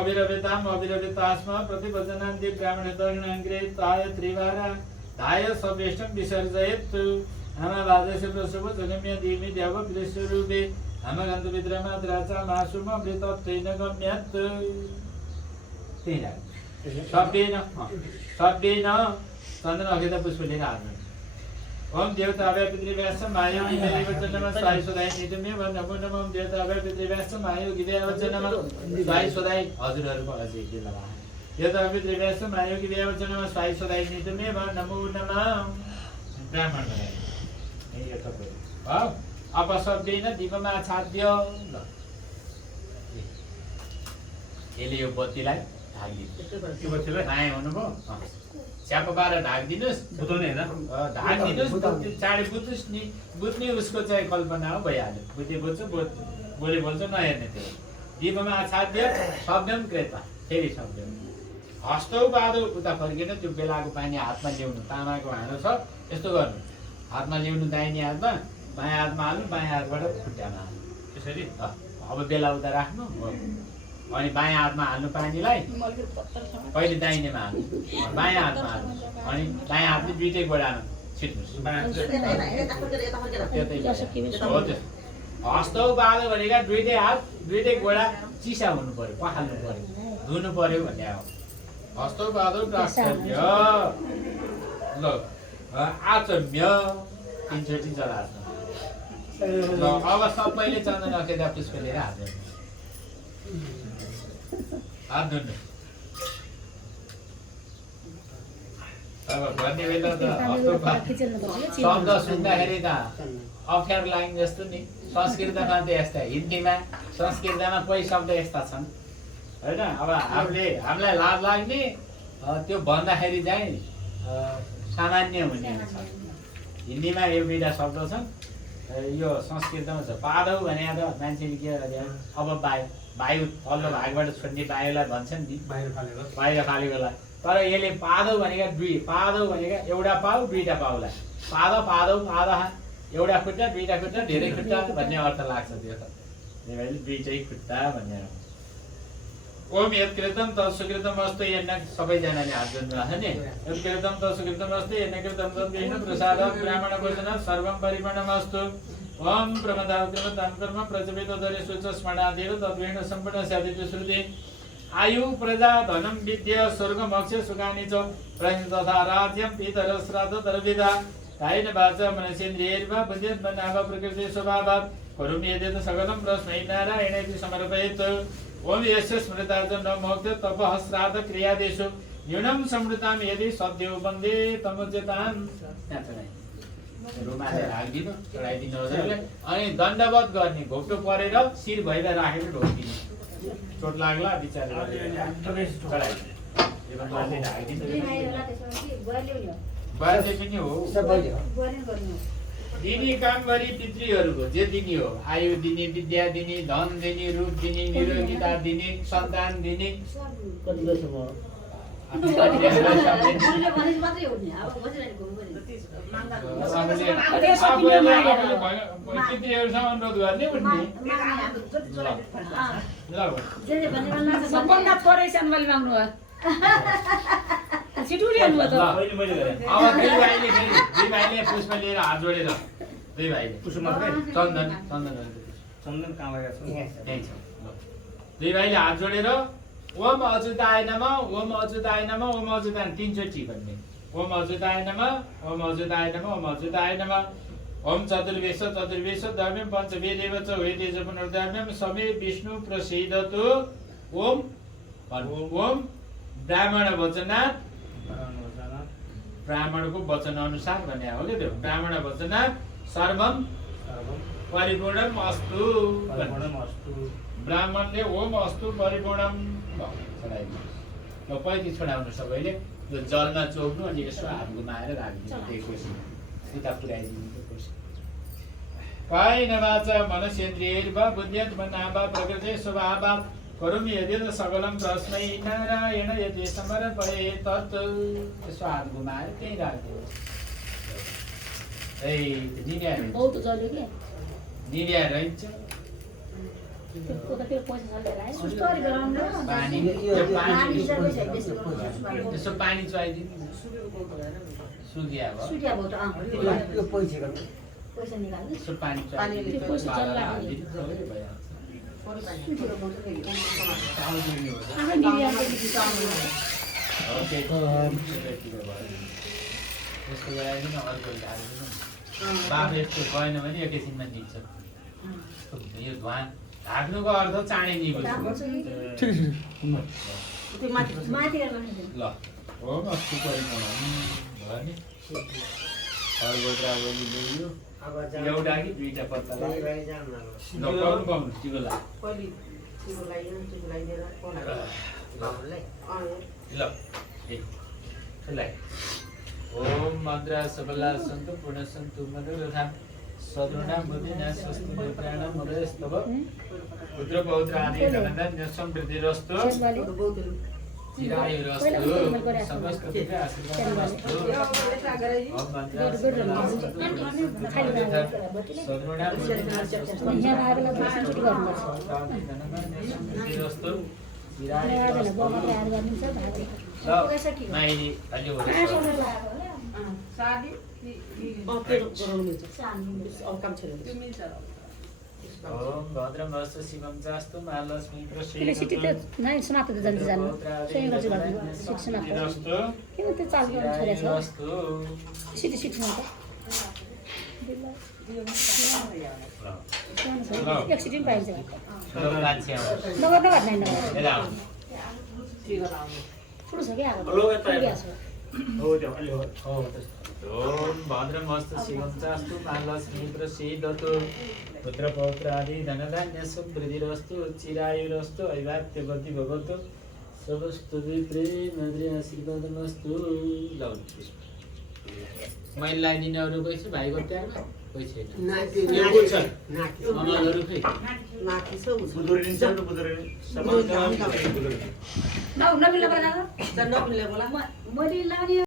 अविरविताम अविरवितास्म प्रतिवचनान्ति ब्राह्मण दक्षिणाग्रे ताय त्रिवारा धाय सवेष्टम विसर्जयेत् नामवादस्य प्रसव जगम्य दीमि देव विश्वरूपे नामगन्ध विद्रमा द्राचा मासुम अमृतत्वेन गम्यत् तेरा शब्देन चन्दन अघिता पुष्प लिएर हाल्नु ओम देवताभ्य पितृभ्यश्च मायोगिदेवच नमः स्वाय स्वधाय नित्यमे नमो नमः ओम देवताभ्य पितृभ्यश्च मायोगिदेवच नमः स्वाय स्वधाय हजुरहरुको अझै के लगा देवताभ्य पितृभ्यश्च मायोगिदेवच नमः स्वाय स्वधाय नित्यमे नमो नमः ब्राह्मण बनाए यो तपाईँ अपशब्देन दीपमा छाद्य ल यसले यो बत्तीलाई ढाकिदिन्छ माया हुनुभयो च्यापो पारेर ढाकिदिनुहोस् बुझ्ने हैन ढाकिदिनुहोस् चाँडै बुझ्नुहोस् नि बुझ्ने उसको चाहिँ कल्पना हो भइहाल्यो बुझ्ने बुझ्छ बोले बोल्छ नहेर्ने त्यो दीपमा आच्छाद्य शब्दम क्रेता फेरि शब्द हस्तौ बादौ उता फर्किन त्यो बेलाको पानी हातमा ल्याउनु तामाको भाँडो छ यस्तो गर्नु हातमा ल्याउनु दाहिने हातमा बायाँ हातमा हाल्नु बायाँ हातबाट खुट्टामा हाल्नु त्यसरी अब बेला उता राख्नु अनि बायाँ हातमा हाल्नु पानीलाई पहिले दाहिनेमा हाल्नु बायाँ हातमा हाल्नु अनि दायाँ हातले दुईटै गोडामा छिट्नुहोस् हस्तौ बाँधो भनेका दुईटै हात दुईटै गोडा चिसा हुनु पर्यो पखाल्नु पर्यो धुनु पर्यो भन्ने हो हस्तौ बाँधो दाक्षण्य ल आचम्य तीनचोटि चलाएको ल अब सबैले चन्दन अक्षता पुष्प लिएर हात धुनु अब भन्ने बेला त शब्द सुन्दाखेरि त अप्ठ्यारो लाग्ने जस्तो नि संस्कृतमा त यस्ता हिन्दीमा संस्कृतमा कोही शब्द यस्ता छन् होइन अब हामीलाई लाज लाग्ने त्यो भन्दाखेरि चाहिँ सामान्य हुने हुन्छ हिन्दीमा यो दुईटा शब्द छन् यो संस्कृतमा छ पादौ भने त मान्छेले के गरे अब वायु तल्लो भागबाट छोड्ने वायुलाई भन्छन् नि बाहिर फालेकोलाई तर यसले पादौ भनेका दुई पादौ भनेका एउटा पाउ दुईटा पाउलाई पादौ पादा एउटा खुट्टा दुईटा खुट्टा धेरै खुट्टा भन्ने अर्थ लाग्छ त्यो त त्यही भएर दुईटै खुट्टा भन्ने ओम यत्कृतम तत्सुकृतम अस्तु यन्न सबैजनाले हात जोड्नु नि यत्कृतम तत्सुकृतम अस्तु यन्न कृतम तद्विष्णु प्रसादं ब्राह्मण भोजन सर्वं परिमणमस्तु ओम प्रमदावक्रम तन्कर्म प्रचलित दरे सुच स्मरणादेव तद्विष्णु सम्पूर्ण साधित श्रुति आयु प्रजा धनम विद्या स्वर्ग मोक्ष सुखानि च प्रहित तथा राज्यं पितर श्राद्ध तरविदा कायेन वाचा मनसेन्द्रियैर्वा बुद्धिर्मनाभ प्रकृति स्वभावात् करोमि यद्यत् सकलं परस्मै नारायणेति समर्पयेत् ओम यस्य स्मृतार्जन मोक्ष तपः श्राद्ध क्रियादेषु न्यूनं समृतां यदि सद्यो वन्दे तमुच्यतां रुमाले राखिदिनु चढाइदिनु हजुरले अनि दण्डवत गर्ने घोप्टो परेर शिर भएर राखेर ढोकिदिनु चोट लाग्ला बिचारा बाजे पनि हो दिने काम गरी पितृहरूको जे दिने हो आयु दिने विद्या दिने धन दिने रूप दिने निरोगिता दिने सन्तान दिने पितृहरूसँग अनुरोध गर्ने पुष्प लिएर हात जोडेर दुई भाइले चन्दन कहाँ लगाएको दुई भाइले हात जोडेर ओम अच्युताय नमः ओम अच्युताय नमः ओम अच्युताय तीनचोटि भन्ने ओम अच्युताय नमः ओम अच्युताय नमः ओम अच्युताय नमः ओम चतुर्वेश द्रव्यं पञ्चवेदेव च वेदेश पुनर्द्रव्यं समे विष्णु प्रसीदतु ओम ओम ब्राह्मण वचनात् ब्राह्मणको वचन अनुसार भन्ने हो के त्यो ब्राह्मण वचनात् सर्वं परिपूर्णम अस्तु ब्राह्मणले ओम अस्तु परिपूर्णम चढाइदिनु ल पैँती छोडाउनु सबैले त्यो जलमा चोक्नु अनि यसो हात घुमाएर राखिदिनु त्यही कोसी उता पुर्याइदिनु त्यो कोसी कायेन वाचा मनसेन्द्रियैर्वा बुद्ध्यात्मना प्रकृते स्वभावात् करोमि यद्यत् सकलं तस्मै नारायण यदि समर्पयेत् तत् यसो हात घुमाएर त्यही राखिदिनु ए निर्याएर बहुत जल्यो के निर्याएर रहन्छ पानी यसो पानी चुहाइदिनु सुकिया भयो यसो पानी यसको गराइदिनु अर्को हालिदिनु बाफ यस्तो गएन भने एकैछिनमा निक्छ यो धुवा ढाक्नुको अर्थ चाँडै निको ल हो अस्ति एउटा कि दुईटा पत्ता पाउनु टिकोला ल ओम मद्रा सबला सन्तु पुण्य सन्तु मधुरधाम सद्रुणा बुद्धिना स्वस्ति प्राणम मदस्तव पुत्र पौत्र आदि धनधान्य समृद्धिरस्तु चिरायुरस्तु समस्त दिव्य आशीर्वादस्तु ओम मद्रा सबला सन्तु सद्रुणा बुद्धिना स्वस्ति समृद्धिरस्तु चिरायुरस्तु माइली अलि ओम भद्रमस्तु शिवं चास्तु महालक्ष्मी ओम भद्रमस्तु शिवं चास्तु महालक्ष्मी प्रसीदतु पुत्र पौत्र आदि धनधान्य समृद्धिरस्तु चिरायुरस्तु ऐवात्यवति भवतु सबस्तु प्रेम आशीर्वादमस्तु मैले लगाइदिने अरू कोही छ भाइको प्यारमा कोही छैन अमलहरू खै नबिल्ला